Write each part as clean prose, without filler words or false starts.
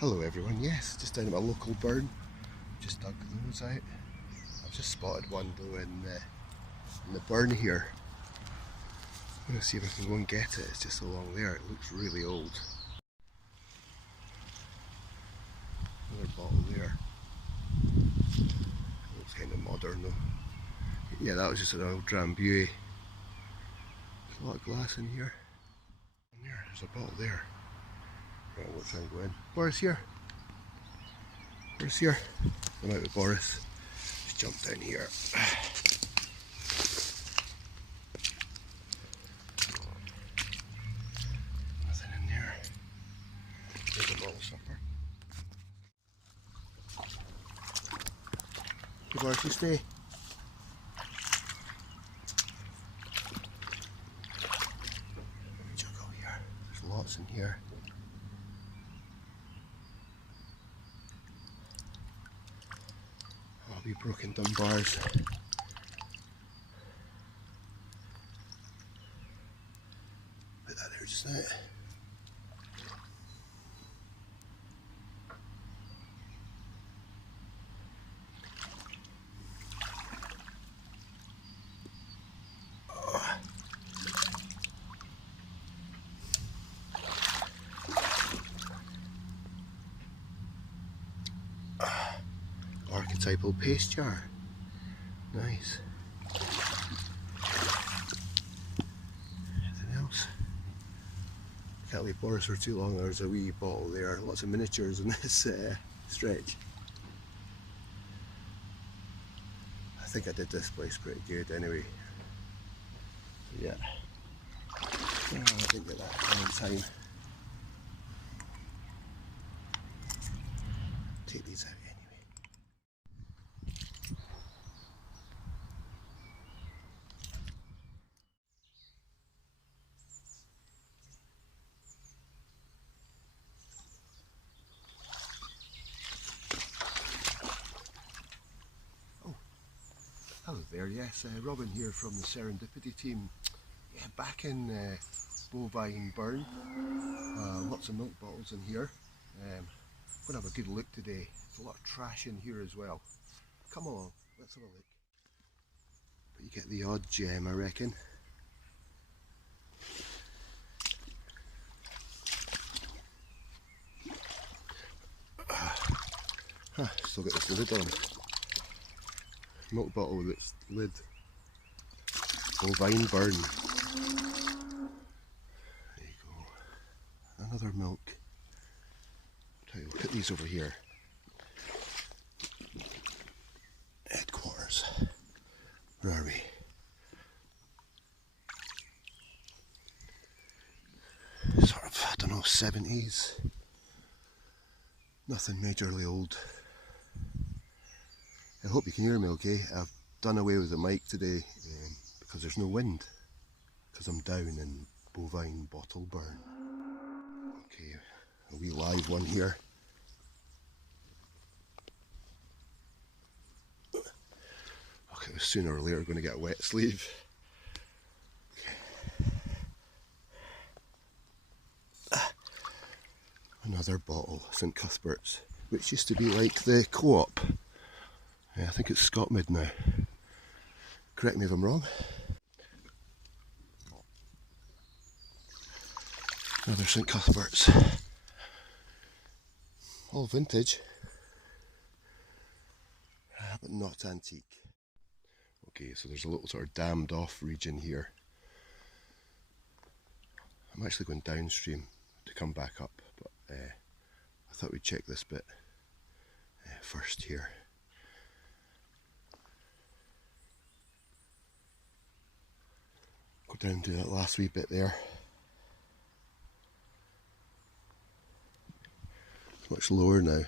Hello everyone, yes, just down at my local burn. Just dug those out. I've just spotted one though in the burn here. I'm going to see if I can go and get it. It's just along there, it looks really old. Another bottle there. Looks kind of modern though. Yeah, that was just an old Drambuie. There's a lot of glass in here. And there's a bottle there. Right, we'll try and go in. Boris here. Boris here. I'm out with Boris. Just jump down here. Nothing in there. There's a bottle supper. Okay, Boris, you stay. Jug over here. There's lots in here. Be broken down bars. Put that there just now. Archetypal paste jar. Nice. Anything else? Can't leave Boris for too long. There's a wee bottle there. Lots of miniatures in this stretch. I think I did this place pretty good anyway. So yeah. Oh, I didn't get that in time. Take these out anyway. Hello there, yes, Robin here from the Serendip-ID team. Yeah, back in Bovine burn. Lots of milk bottles in here. I'm going to have a good look today. There's a lot of trash in here as well. Come along, let's have a look. But you get the odd gem, I reckon. Still got this lid on. Milk bottle with its lid. Bovine burn. There you go. Another milk. Okay, we'll put these over here. Headquarters. Where are we? Sort of, I don't know, 70s. Nothing majorly old. I hope you can hear me okay. I've done away with the mic today because there's no wind, because I'm down in Bovine bottle burn. Okay, a wee live one here. Okay, sooner or later going to get a wet sleeve. Okay. Another bottle, St Cuthbert's, which used to be like the Co-op. I think it's Scotmid now. Correct me if I'm wrong. Another St Cuthbert's. All vintage, but not antique. Okay, so there's a little sort of dammed off region here. I'm actually going downstream to come back up, but I thought we'd check this bit first here. Go down to that last wee bit there. It's much lower now.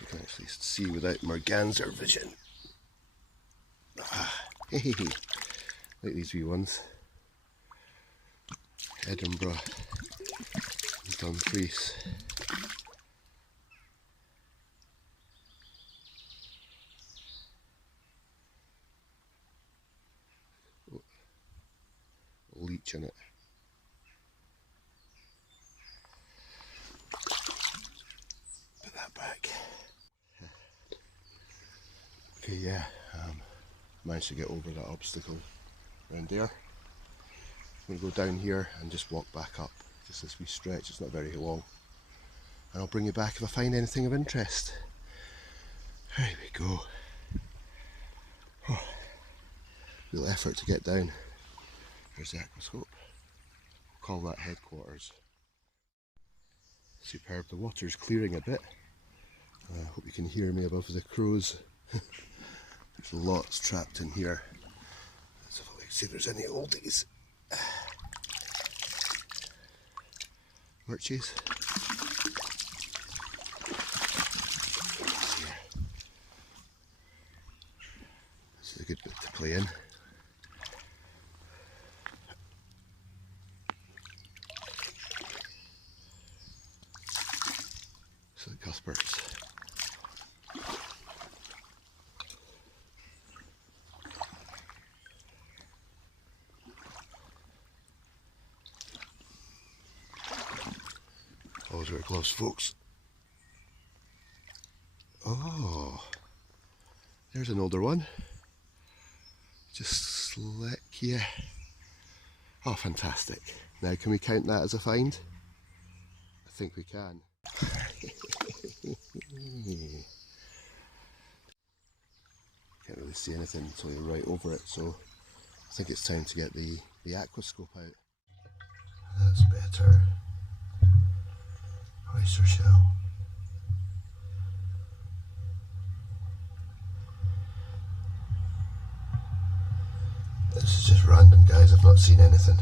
You can actually see without merganser vision. Hey, like these wee ones. Edinburgh and Dumfries. Leech in it. Okay, yeah, managed to get over that obstacle around there. I'm going to go down here and just walk back up. Just this wee stretch, it's not very long. And I'll bring you back if I find anything of interest. There we go. Oh, real effort to get down. There's the aquascope. We'll call that headquarters. Superb, the water's clearing a bit. I hope you can hear me above the crows. There's lots trapped in here. Let's have a look, see if there's any oldies. Lurches. This is a good bit to play in. So the cuspers. Always wear gloves, folks. Oh, there's an older one. Just slick, yeah. Oh, fantastic. Now, can we count that as a find? I think we can. Can't really see anything until you're right over it, so I think it's time to get the aquascope out. That's better. Oyster shell. This is just random, guys. I've not seen anything.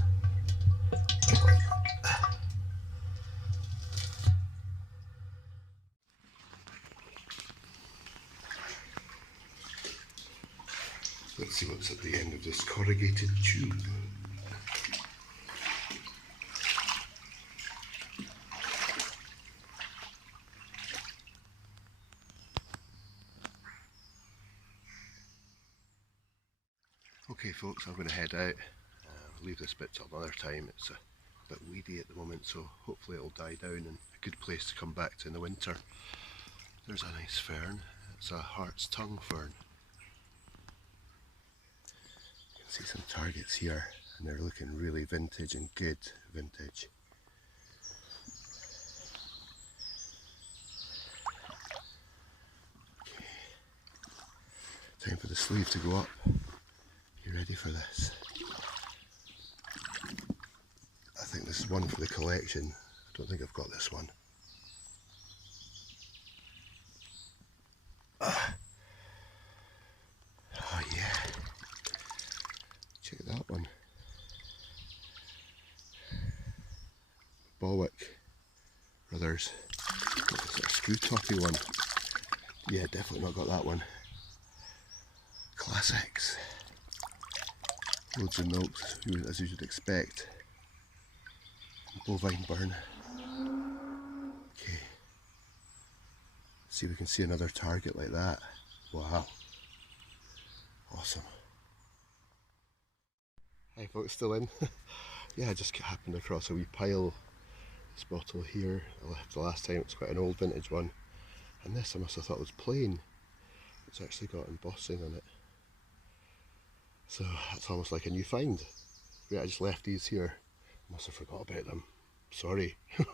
Let's see what's at the end of this corrugated tube. Okay folks, I'm going to head out. Leave this bit till another time. It's a bit weedy at the moment, so hopefully it'll die down and a good place to come back to in the winter. There's a nice fern. It's a hart's tongue fern. You can see some targets here and they're looking really vintage and good vintage. Okay. Time for the sleeve to go up. You ready for this? I think this is one for the collection. I don't think I've got this one. Oh yeah. Check that one. Bolwick Brothers. Got this screw toppy one. Yeah, definitely not got that one. Classics. Loads of milks, as you should expect. Bovine burn. Okay. See if we can see another target like that. Wow. Awesome. Hi folks, still in? Yeah, I just happened across a wee pile. This bottle here, I left the last time, it's quite an old vintage one. And this I must have thought was plain. It's actually got embossing on it. So that's almost like a new find. Yeah, I just left these here. Must have forgot about them. Sorry. But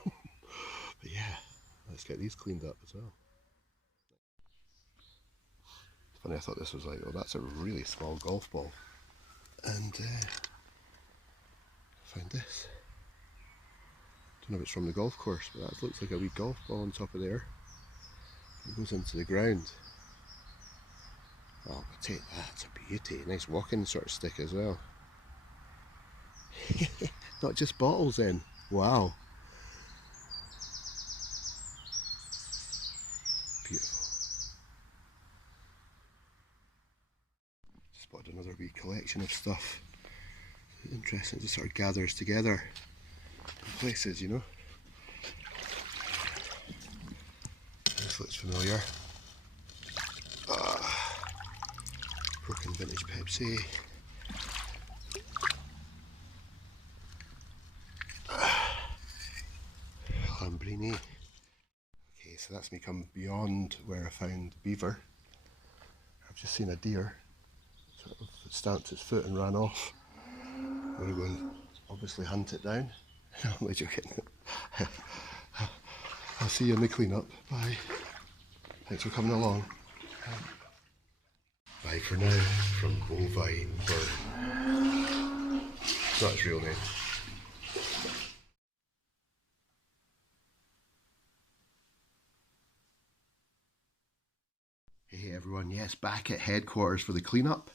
yeah, let's get these cleaned up as well. It's funny, I thought this was like, oh, that's a really small golf ball. And found this. Don't know if it's from the golf course, but that looks like a wee golf ball on top of there. It goes into the ground. Oh, but take that, it's a beauty. Nice walking sort of stick as well. Not just bottles then. Wow. Beautiful. Spotted another wee collection of stuff. Interesting, it just sort of gathers together in places, you know. This looks familiar. Broken vintage Pepsi. Lambrini. Okay, so that's me come beyond where I found beaver. I've just seen a deer sort of stamped its foot and ran off. We're going to obviously hunt it down. I'm only joking. I'll see you in the clean-up. Bye. Thanks for coming along. Bye for now from Bovine Burn. It's not its real name. Hey everyone, yes, back at headquarters for the clean-up.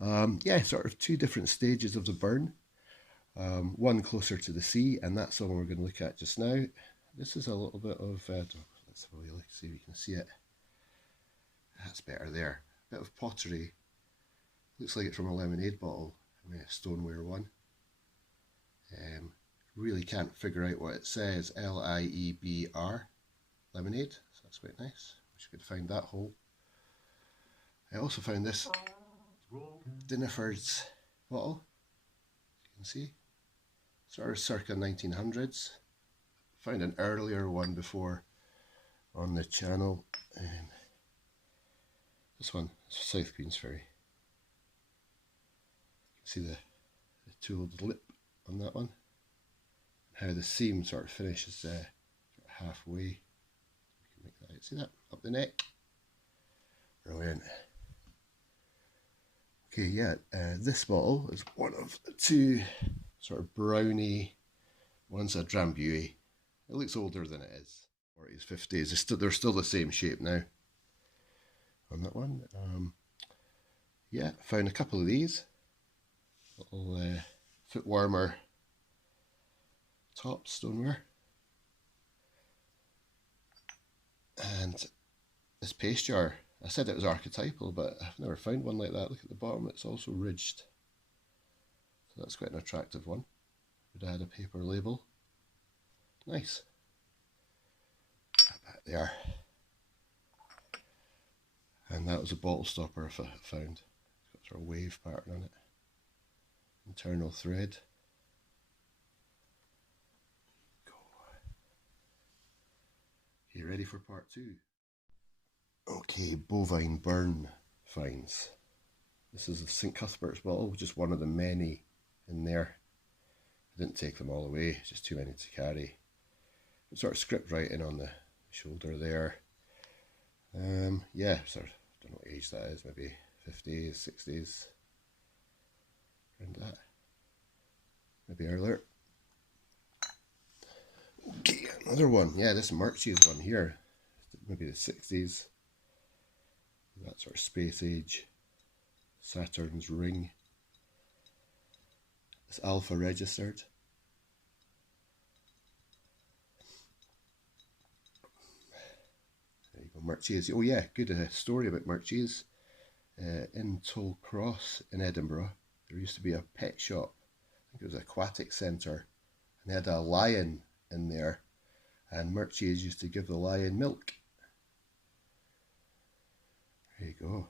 Yeah, sort of two different stages of the burn. One closer to the sea, and that's the one we're going to look at just now. This is a little bit of, let's have a look, see if you can see it. That's better there. Bit of pottery. Looks like it's from a lemonade bottle. I mean, a stoneware one. Really can't figure out what it says. L-I-E-B-R. Lemonade. So that's quite nice. Wish I could find that hole. I also found this Diniford's bottle. You can see. Sort of circa 1900s. Found an earlier one before on the channel. This one, South Queensferry. You can see the tooled lip on that one. And how the seam sort of finishes sort of halfway. You can make that out. See that? Up the neck. Brilliant. Okay, yeah, this bottle is one of the two sort of browny one's a Drambuie. It looks older than it is. 40s, 50s. They're still the same shape now. On that one, yeah, found a couple of these little foot warmer top stoneware, and this paste jar. I said it was archetypal, but I've never found one like that. Look at the bottom; it's also ridged, so that's quite an attractive one. Would add a paper label. Nice. Back there. And that was a bottle stopper I found. It's got sort of wave pattern on it. Internal thread. Go. Okay, ready for part two? Okay, Bovine Burn finds. This is the St Cuthbert's bottle, just one of the many in there. I didn't take them all away, just too many to carry. It's sort of script writing on the shoulder there. Yeah, sort of, I don't know what age that is, maybe 50s, 60s, around that, maybe earlier. Okay, another one, yeah, this Murchie's one here, maybe the 60s, that sort of space age, Saturn's ring, it's alpha registered. Murchie's. Oh yeah, good story about Murchie's. In Toll Cross in Edinburgh, there used to be a pet shop. I think it was an aquatic centre, and they had a lion in there, and Murchie's used to give the lion milk. There you go.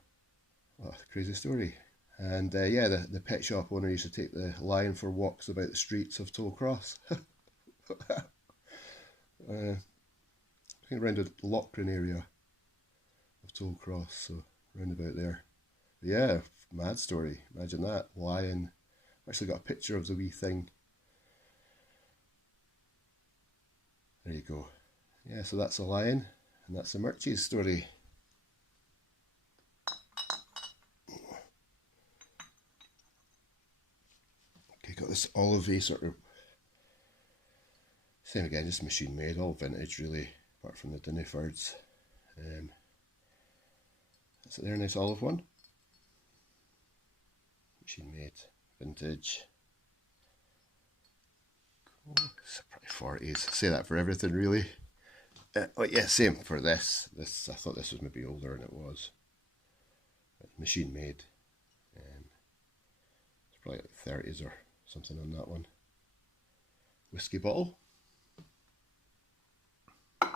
What a crazy story. And yeah, the pet shop owner used to take the lion for walks about the streets of Toll Cross. I think around the Lochran area of Toll Cross, so round about there. But yeah, mad story. Imagine that, lion. I've actually got a picture of the wee thing. There you go. Yeah, so that's a lion, and that's the Murchie's story. Okay, got this olivey sort of, same again, just machine made, all vintage really, apart from the Dinifords. That's it there, nice olive one. Machine made, vintage. Cool. It's probably 40s. Say that for everything really. Oh yeah, same for this. This I thought this was maybe older than it was. Machine made. It's probably like 30s or something on that one. Whiskey bottle. Now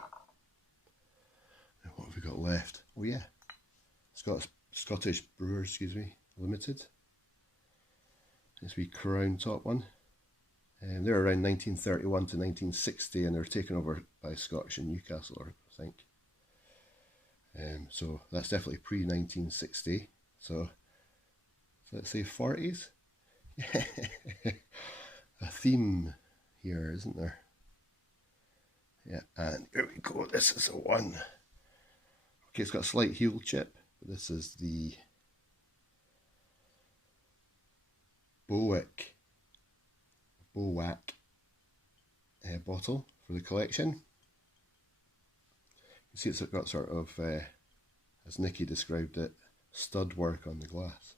what have we got left? Oh yeah, Scottish Brewers, excuse me, Limited. This wee crown top one. They're around 1931 to 1960, and they were taken over by Scottish in Newcastle, I think. So that's definitely pre-1960. So let's say 40s. A theme here, isn't there? Yeah, and here we go. This is the one. Okay, it's got a slight heel chip. But this is the Bowick bottle for the collection. You see it's got sort of, as Niki described it, stud work on the glass.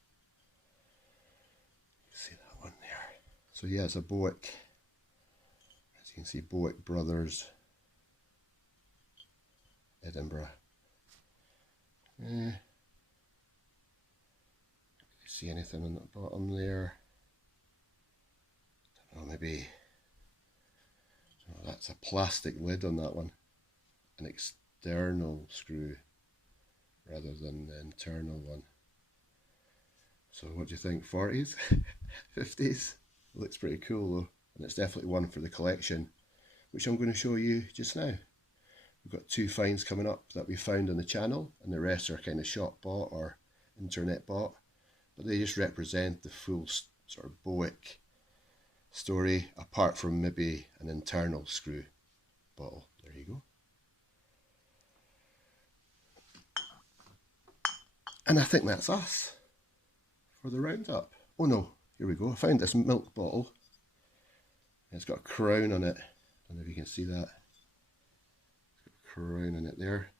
You see that one there. So yeah, it's a Bowick. As you can see, Bowick Brothers, Edinburgh. You see anything on the bottom there? I don't know, maybe. Oh, that's a plastic lid on that one. An external screw rather than the internal one. So what do you think? 40s? 50s? Looks pretty cool though. And it's definitely one for the collection, which I'm going to show you just now. We've got 2 finds coming up that we found on the channel, and the rest are kind of shop bought or internet bought. But they just represent the full sort of Bowick story, apart from maybe an internal screw bottle. There you go. And I think that's us for the roundup. Oh no, here we go. I found this milk bottle. It's got a crown on it. I don't know if you can see that. It's got a crown on it there.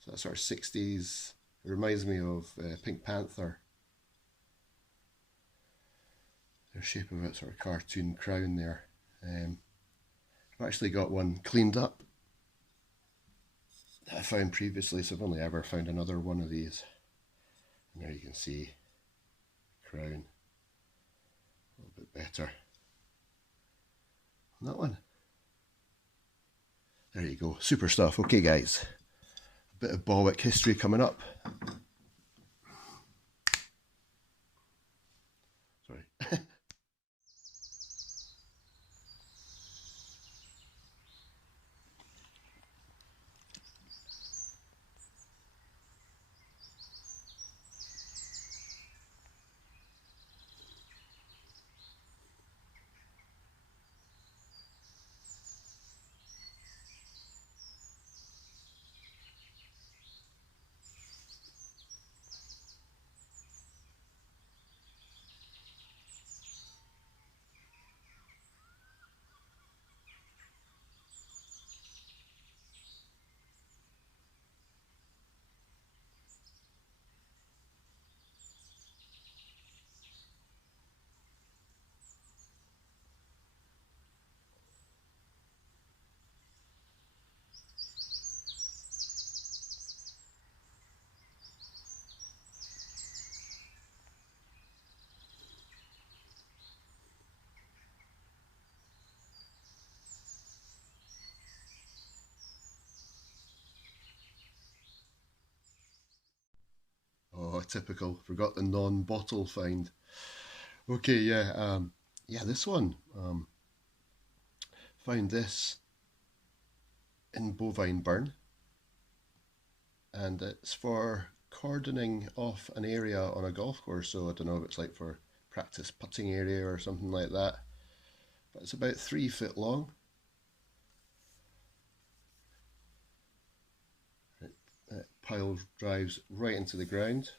So that's sort of 60s. It reminds me of Pink Panther. The shape of it, sort of cartoon crown there. I've actually got one cleaned up that I found previously, so I've only ever found another one of these. And there you can see the crown a little bit better on that one. There you go, super stuff. Okay guys, a bit of Bowick history coming up. Sorry. Oh, typical. Forgot the non-bottle find. Okay, yeah, this one. Found this in Bovine Burn, and it's for cordoning off an area on a golf course. So I don't know if it's like for practice putting area or something like that. But it's about 3 foot long. It pile drives right into the ground.